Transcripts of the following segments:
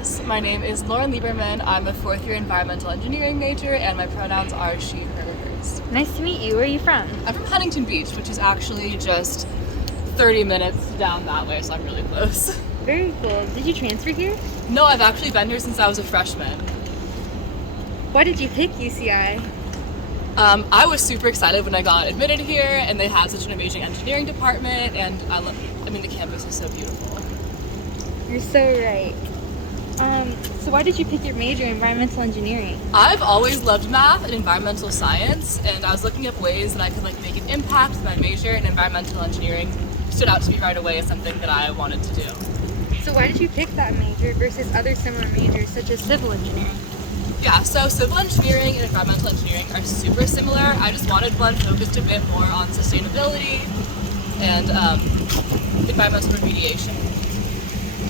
Yes, my name is Lauren Lieberman. I'm a fourth year environmental engineering major and my pronouns are she, her, hers. Nice to meet you. Where are you from? I'm from Huntington Beach, which is actually just 30 minutes down that way, so I'm really close. Very cool. Did you transfer here? No, I've actually been here since I was a freshman. Why did you pick UCI? I was super excited when I got admitted here, and they had such an amazing engineering department, and the campus is so beautiful. You're so right. So why did you pick your major, environmental engineering? I've always loved math and environmental science, and I was looking up ways that I could make an impact with my major, and environmental engineering stood out to me right away as something that I wanted to do. So why did you pick that major versus other similar majors such as civil engineering? Yeah, so civil engineering and environmental engineering are super similar. I just wanted one focused a bit more on sustainability and environmental remediation.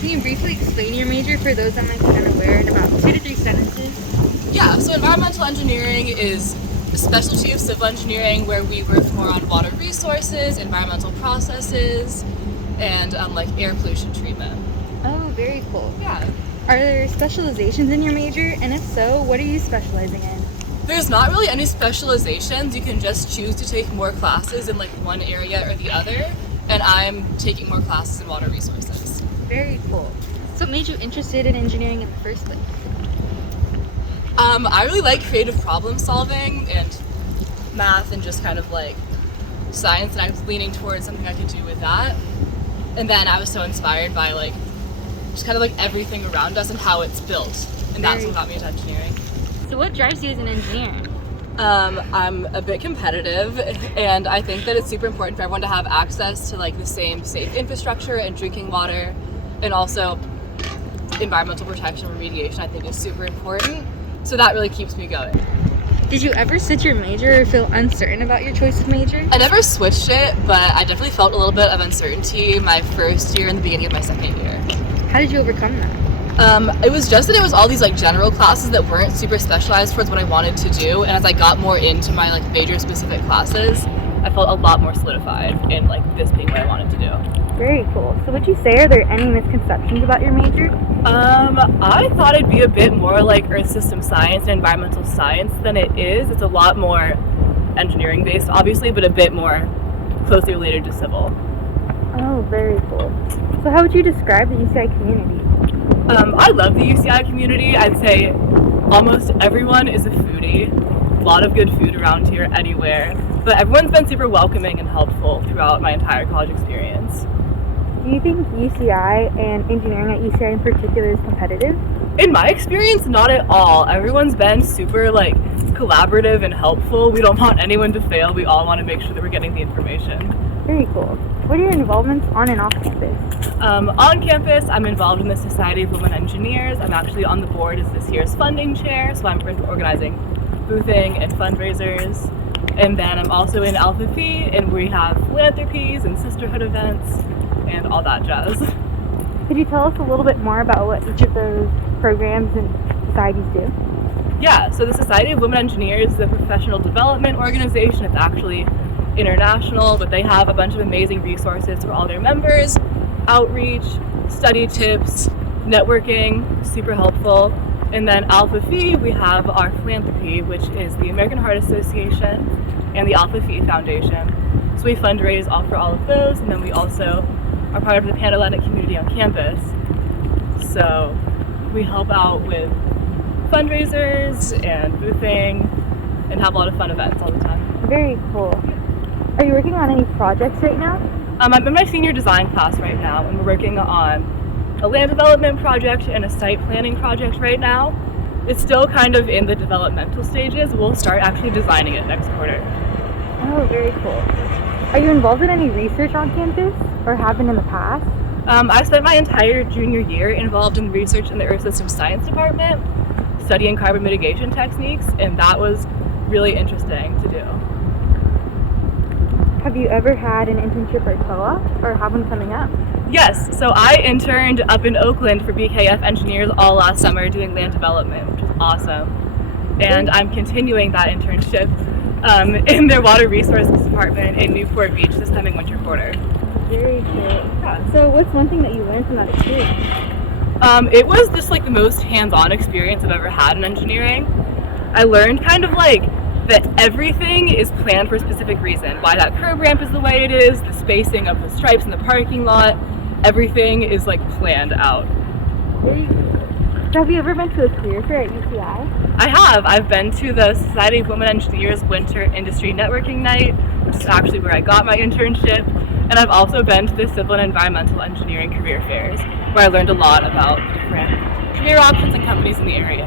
Can you briefly explain your major for those that might be unaware in about 2 to 3 sentences? Yeah, so environmental engineering is a specialty of civil engineering where we work more on water resources, environmental processes, and air pollution treatment. Oh, very cool. Yeah. Are there specializations in your major? And if so, what are you specializing in? There's not really any specializations. You can just choose to take more classes in one area or the other, and I'm taking more classes in water resources. Very cool. So what made you interested in engineering in the first place? I really like creative problem solving and math and just kind of science, and I was leaning towards something I could do with that. And then I was so inspired by just kind of everything around us and how it's built, and that's what got me into engineering. So what drives you as an engineer? I'm a bit competitive, and I think that it's super important for everyone to have access to the same safe infrastructure and drinking water, and also environmental protection and remediation I think is super important. So that really keeps me going. Did you ever switch your major or feel uncertain about your choice of major? I never switched it, but I definitely felt a little bit of uncertainty my first year and the beginning of my second year. How did you overcome that? It was just that it was all these general classes that weren't super specialized towards what I wanted to do, and as I got more into my major specific classes, I felt a lot more solidified in this being what I wanted to do. Very cool. So would you say, are there any misconceptions about your major? I thought it'd be a bit more like earth system science and environmental science than it is. It's a lot more engineering based, obviously, but a bit more closely related to civil. Oh, very cool. So how would you describe the UCI community? I love the UCI community. I'd say almost everyone is a foodie. A lot of good food around here anywhere. But everyone's been super welcoming and helpful throughout my entire college experience. Do you think UCI and engineering at UCI in particular is competitive? In my experience, not at all. Everyone's been super collaborative and helpful. We don't want anyone to fail. We all want to make sure that we're getting the information. Very cool. What are your involvements on and off campus? On campus, I'm involved in the Society of Women Engineers. I'm actually on the board as this year's funding chair, so I'm organizing boothing and fundraisers. And then I'm also in Alpha Phi, and we have philanthropies and sisterhood events and all that jazz. Could you tell us a little bit more about what each of those programs and societies do? Yeah, so the Society of Women Engineers is a professional development organization. It's actually international, but they have a bunch of amazing resources for all their members, outreach, study tips, networking, super helpful. And then Alpha Phi, we have our philanthropy, which is the American Heart Association and the Alpha Phi Foundation. So we fundraise for all of those, and then we also are part of the Pan-Atlantic community on campus. So we help out with fundraisers and boothing and have a lot of fun events all the time. Very cool. Are you working on any projects right now? I'm in my senior design class right now, and we're working on a land development project and a site planning project right now. It's still kind of in the developmental stages. We'll start actually designing it next quarter. Oh, very cool. Are you involved in any research on campus, or have been in the past? I spent my entire junior year involved in research in the Earth System Science Department, studying carbon mitigation techniques, and that was really interesting to do. Have you ever had an internship or co-op, or have one coming up? Yes, so I interned up in Oakland for BKF engineers all last summer doing land development, which is awesome. And I'm continuing that internship in their water resources department in Newport Beach this coming winter quarter. Very cool. So what's one thing that you learned from that experience? It was just like the most hands-on experience I've ever had in engineering. I learned kind of like that everything is planned for a specific reason. Why that curb ramp is the way it is, the spacing of the stripes in the parking lot, everything is like planned out. So have you ever been to a career fair at UCI? I have. I've been to the Society of Women Engineers Winter Industry Networking Night, which is actually where I got my internship. And I've also been to the Civil and Environmental Engineering career fairs, where I learned a lot about different career options and companies in the area.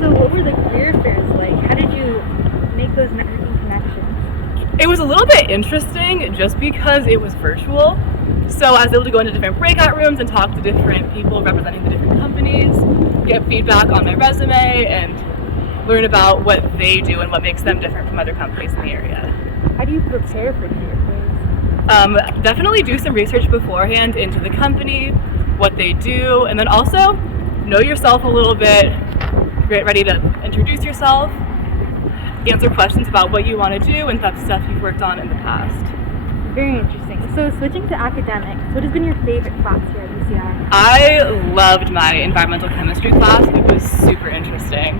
So what were the career fairs like? How did you make those networking connections? It was a little bit interesting just because it was virtual. So I was able to go into different breakout rooms and talk to different people representing the different companies, get feedback on my resume, and learn about what they do and what makes them different from other companies in the area. How do you prepare for career fairs? Definitely do some research beforehand into the company, what they do, and then also know yourself a little bit, get ready to introduce yourself, answer questions about what you want to do and stuff you've worked on in the past. Very interesting. So switching to academics, what has been your favorite class here at UCI? I loved my environmental chemistry class. It was super interesting.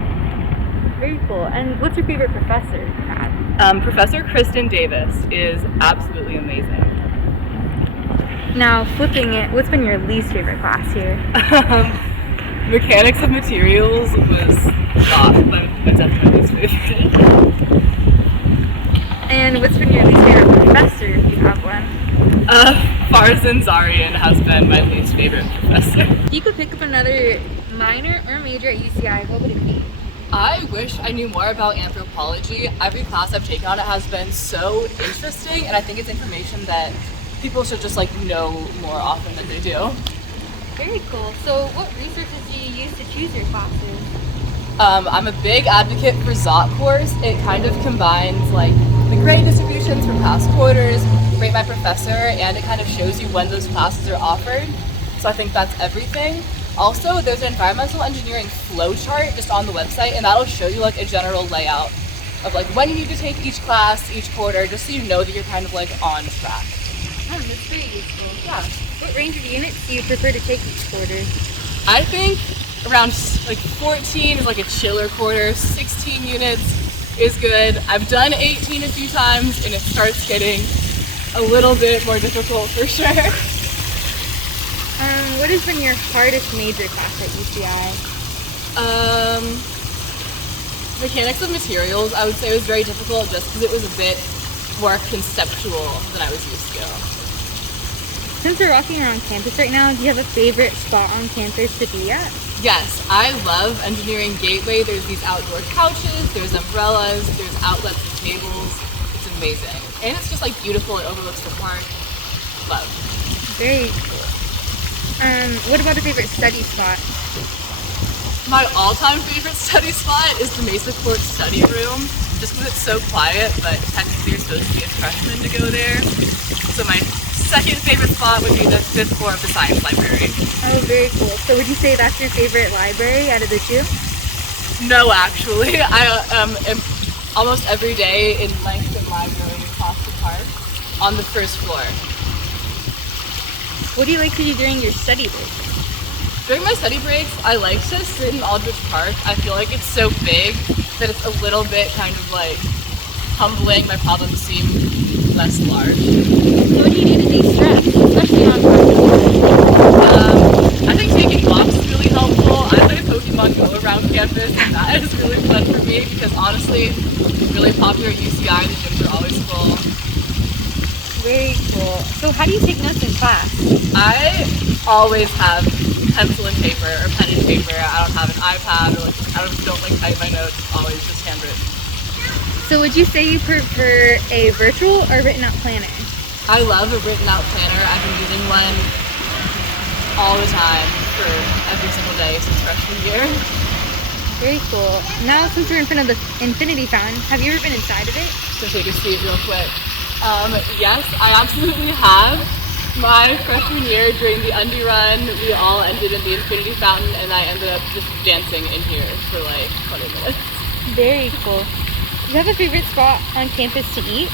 Very cool. And what's your favorite professor you had? Professor Kristen Davis is absolutely amazing. Now, flipping it, what's been your least favorite class here? Mechanics of materials was definitely least favorite. And what's been your least favorite professor, if you have one? Farzan Zarian has been my least favorite professor. If you could pick up another minor or major at UCI, what would it be? I wish I knew more about anthropology. Every class I've taken on it has been so interesting, and I think it's information that people should just like know more often than they do. Very cool. So what resources do you use to choose your classes? I'm a big advocate for ZOT course. It kind of combines like the grade distributions from past quarters, rate my professor, and it kind of shows you when those classes are offered. So I think that's everything. Also, there's an environmental engineering flow chart just on the website, and that'll show you like a general layout of like when you need to take each class, each quarter, just so you know that you're kind of like on track. Oh, that's very useful. Yeah. What range of units do you prefer to take each quarter? I think around like 14 is like a chiller quarter, 16 units is good. I've done 18 a few times and it starts getting a little bit more difficult for sure. What has been your hardest major class at UCI? Mechanics of materials, I would say, was very difficult just because it was a bit more conceptual than I was used to. Since we're walking around campus right now, do you have a favorite spot on campus to be at? Yes, I love Engineering Gateway. There's these outdoor couches, there's umbrellas, there's outlets and tables. It's amazing. And it's just like beautiful, it overlooks the park. Love. Very cool. What about a favorite study spot? My all-time favorite study spot is the Mesa Court study room, just because it's so quiet, but technically you're supposed to be a freshman to go there. So my second favorite spot would be the 5th floor of the science library. Oh, very cool. So would you say that's your favorite library out of the two? No, actually. I am almost every day in Langston Library across the park on the 1st floor. What do you like to do during your study breaks? During my study breaks, I like to sit in Aldrich Park. I feel like it's so big that it's a little bit kind of like humbling. My problems seem less large. So what do you do to de-stress, especially on I think taking walks is really helpful. I play Pokemon Go around campus, and that is really fun for me because honestly, really popular at UCI, the gyms are always full. Very cool. So how do you take notes in class? I always have pencil and paper or pen and paper. I don't have an iPad or like I don't like type my notes. It's always just handwritten. So would you say you prefer a virtual or written out planner? I love a written out planner. I've been using one all the time for every single day since freshman year. Very cool. Now since we're in front of the infinity fountain, have you ever been inside of it? So take a seat real quick. Yes, I absolutely have. My freshman year during the Undie run, we all ended in the infinity fountain and I ended up just dancing in here for like 20 minutes. Very cool. Do you have a favorite spot on campus to eat?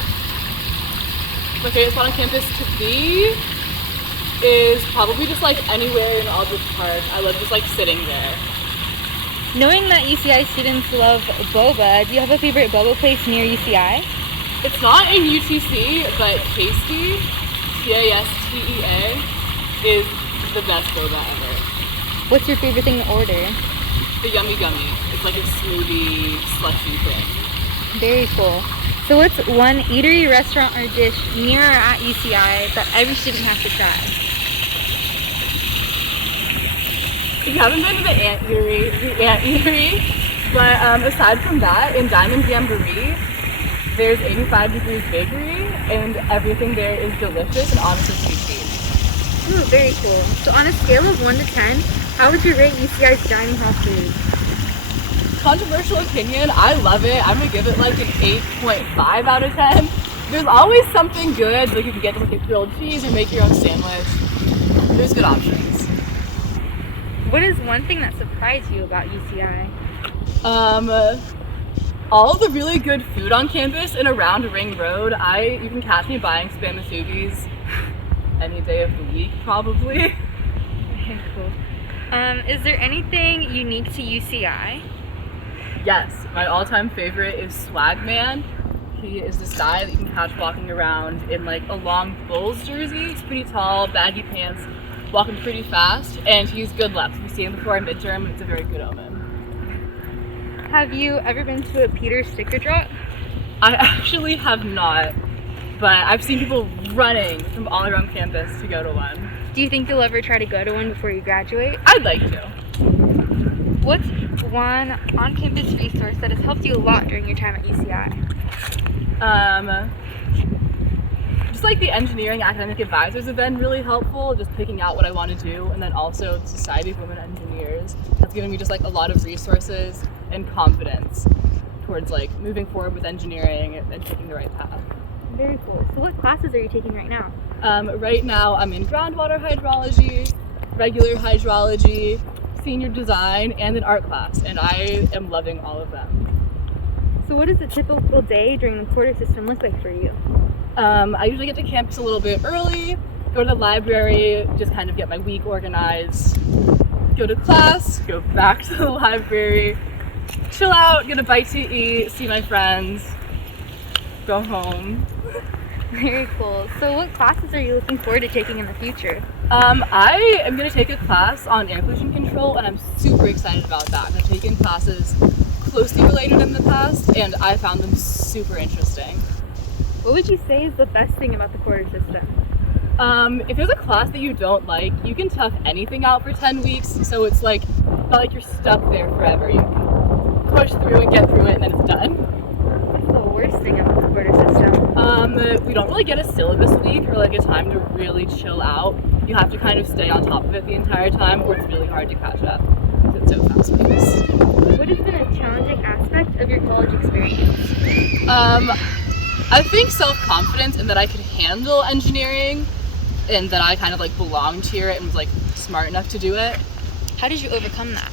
My favorite spot on campus to be? is probably just like anywhere in Aldrich Park. I love just like sitting there. Knowing that UCI students love boba, do you have a favorite boba place near UCI? It's not in UTC, but Tasty, Castea, is the best boba ever. What's your favorite thing to order? The Yummy Gummy. It's like a smoothie slushy thing. Very cool. So what's one eatery, restaurant, or dish near or at UCI that every student has to try? If you haven't been to the Ant Eatery, but aside from that, in Diamond Jamboree, there's 85 Degrees Bakery, and everything there is delicious and honestly pretty cheap. Ooh, very cool. So on a scale of 1 to 10, how would you rate UCI's dining hall food? Controversial opinion, I love it. I'm gonna give it like an 8.5 out of 10. There's always something good, like you can get like a grilled cheese or make your own sandwich. There's good options. What is one thing that surprised you about UCI? All of the really good food on campus and around Ring Road. You can catch me buying Spam Masugis any day of the week, probably. Okay, cool. Is there anything unique to UCI? Yes, my all-time favorite is Swag Man. He is this guy that you can catch walking around in like a long Bulls jersey. He's pretty tall, baggy pants, walking pretty fast, and he's good luck. If you see him before a midterm, it's a very good omen. Have you ever been to a Peter sticker drop? I actually have not, but I've seen people running from all around campus to go to one. Do you think you'll ever try to go to one before you graduate? I'd like to. What's one on-campus resource that has helped you a lot during your time at UCI? Just like the engineering academic advisors have been really helpful, just picking out what I want to do, and then also the Society of Women Engineers. That's given me just like a lot of resources and confidence towards like moving forward with engineering and taking the right path. Very cool. So what classes are you taking right now? Right now I'm in groundwater hydrology, regular hydrology, senior design, and an art class, and I am loving all of them. So what does a typical day during the quarter system look like for you? I usually get to campus a little bit early, go to the library, just kind of get my week organized, go to class, go back to the library, chill out, get a bite to eat, see my friends, go home. Very cool. So what classes are you looking forward to taking in the future? I am going to take a class on air pollution control, and I'm super excited about that. I've taken classes closely related in the past, and I found them super interesting. What would you say is the best thing about the quarter system? If there's a class that you don't like, you can tough anything out for 10 weeks, so it's like, not like you're stuck there forever. You can push through and get through it, and then it's done. What's the worst thing about the quarter system? We don't really get a syllabus week or like a time to really chill out. You have to kind of stay on top of it the entire time, or it's really hard to catch up because it's so fast-paced. What has been a challenging aspect of your college experience? I think self-confidence and that I could handle engineering and that I kind of like belonged here and was like smart enough to do it. How did you overcome that?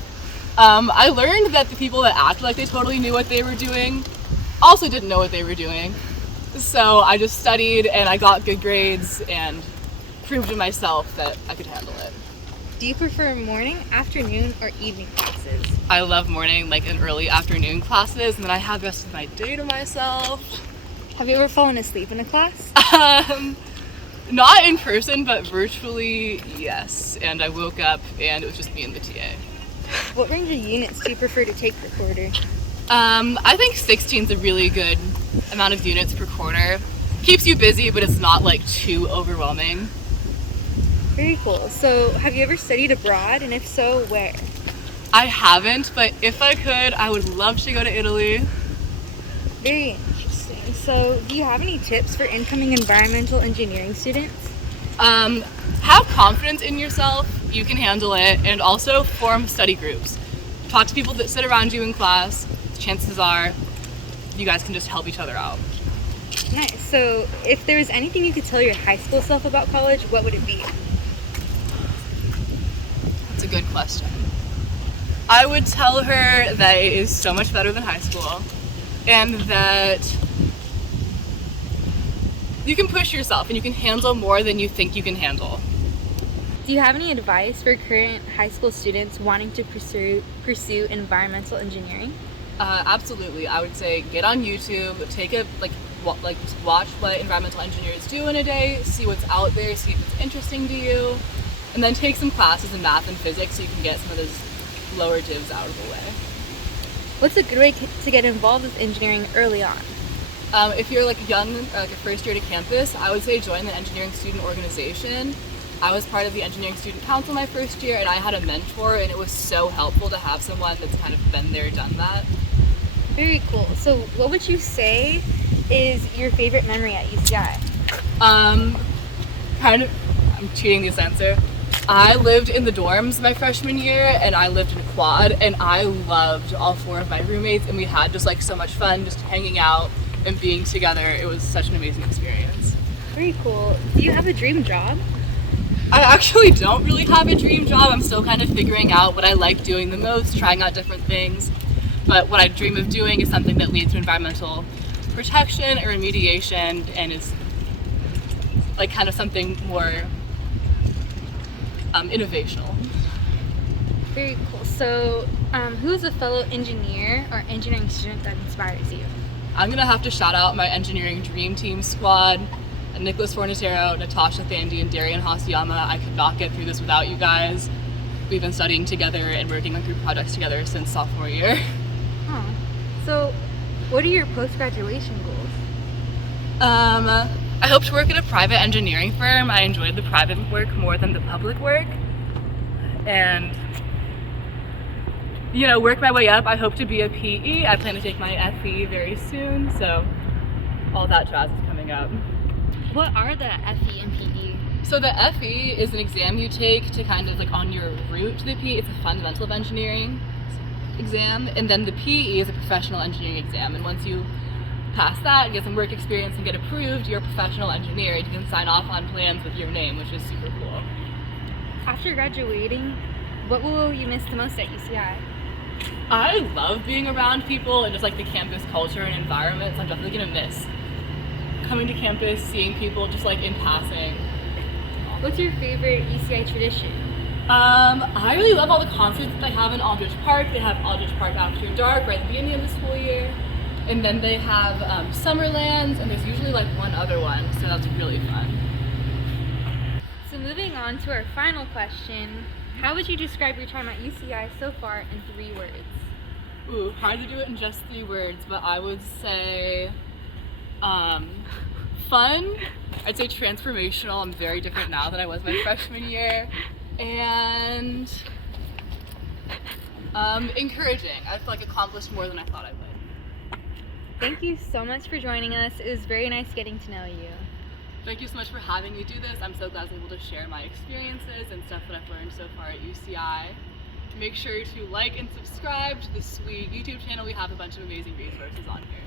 I learned that the people that acted like they totally knew what they were doing also didn't know what they were doing. So I just studied and I got good grades and proved to myself that I could handle it. Do you prefer morning, afternoon, or evening classes? I love morning, like and early afternoon classes, and then I have the rest of my day to myself. Have you ever fallen asleep in a class? Not in person, but virtually, yes. And I woke up and it was just me and the TA. What range of units do you prefer to take per quarter? I think 16 is a really good amount of units per quarter. Keeps you busy, but it's not like too overwhelming. Very cool. So have you ever studied abroad, and if so, where? I haven't, but if I could, I would love to go to Italy. Very interesting. So do you have any tips for incoming environmental engineering students? Have confidence in yourself, you can handle it, and also form study groups. Talk to people that sit around you in class. Chances are you guys can just help each other out. Nice. So if there was anything you could tell your high school self about college, what would it be? That's a good question. I would tell her that it is so much better than high school and that you can push yourself and you can handle more than you think you can handle. Do you have any advice for current high school students wanting to pursue environmental engineering? Absolutely. I would say get on YouTube, take a watch what environmental engineers do in a day, see what's out there, see if it's interesting to you, and then take some classes in math and physics so you can get some of those lower divs out of the way. What's a good way to get involved with engineering early on? If you're young, a first year to campus, I would say join the engineering student organization. I was part of the engineering student council my first year, and I had a mentor, and it was so helpful to have someone that's kind of been there, done that. Very cool. So what would you say is your favorite memory at UCI? I'm cheating this answer. I lived in the dorms my freshman year, and I lived in a quad, and I loved all 4 of my roommates, and we had just so much fun just hanging out and being together. It was such an amazing experience. Very cool. Do you have a dream job? I actually don't really have a dream job. I'm still kind of figuring out what I like doing the most, trying out different things. But what I dream of doing is something that leads to environmental protection or remediation and is kind of something more innovational. Very cool. So who's a fellow engineer or engineering student that inspires you? I'm gonna have to shout out my engineering dream team squad. Nicholas Fornatero, Natasha Thandi, and Darian Hasayama. I could not get through this without you guys. We've been studying together and working on group projects together since sophomore year. Oh. So what are your post-graduation goals? I hope to work at a private engineering firm. I enjoyed the private work more than the public work. And, work my way up. I hope to be a PE. I plan to take my FE very soon, so all that jazz is coming up. What are the FE and PE? So the FE is an exam you take to kind of on your route to the PE. It's a fundamental of engineering exam, and then the PE is a professional engineering exam. And once you pass that and get some work experience and get approved, you're a professional engineer. You can sign off on plans with your name, which is super cool. After graduating, what will you miss the most at UCI? I love being around people and just the campus culture and environment, so I'm definitely gonna miss coming to campus, seeing people just in passing. What's your favorite UCI tradition? I really love all the concerts that they have in Aldrich Park. They have Aldrich Park After Dark right at the beginning of the school year. And then they have Summerlands, and there's usually one other one, so that's really fun. So moving on to our final question, how would you describe your time at UCI so far in 3 words? Ooh, hard to do it in just 3 words, but I would say fun. I'd say transformational. I'm very different now than I was my freshman year. And encouraging. I've accomplished more than I thought I would. Thank you so much for joining us. It was very nice getting to know you. Thank you so much for having me do this. I'm so glad I was able to share my experiences and stuff that I've learned so far at UCI. Make sure to like and subscribe to the sweet YouTube channel. We have a bunch of amazing resources on here.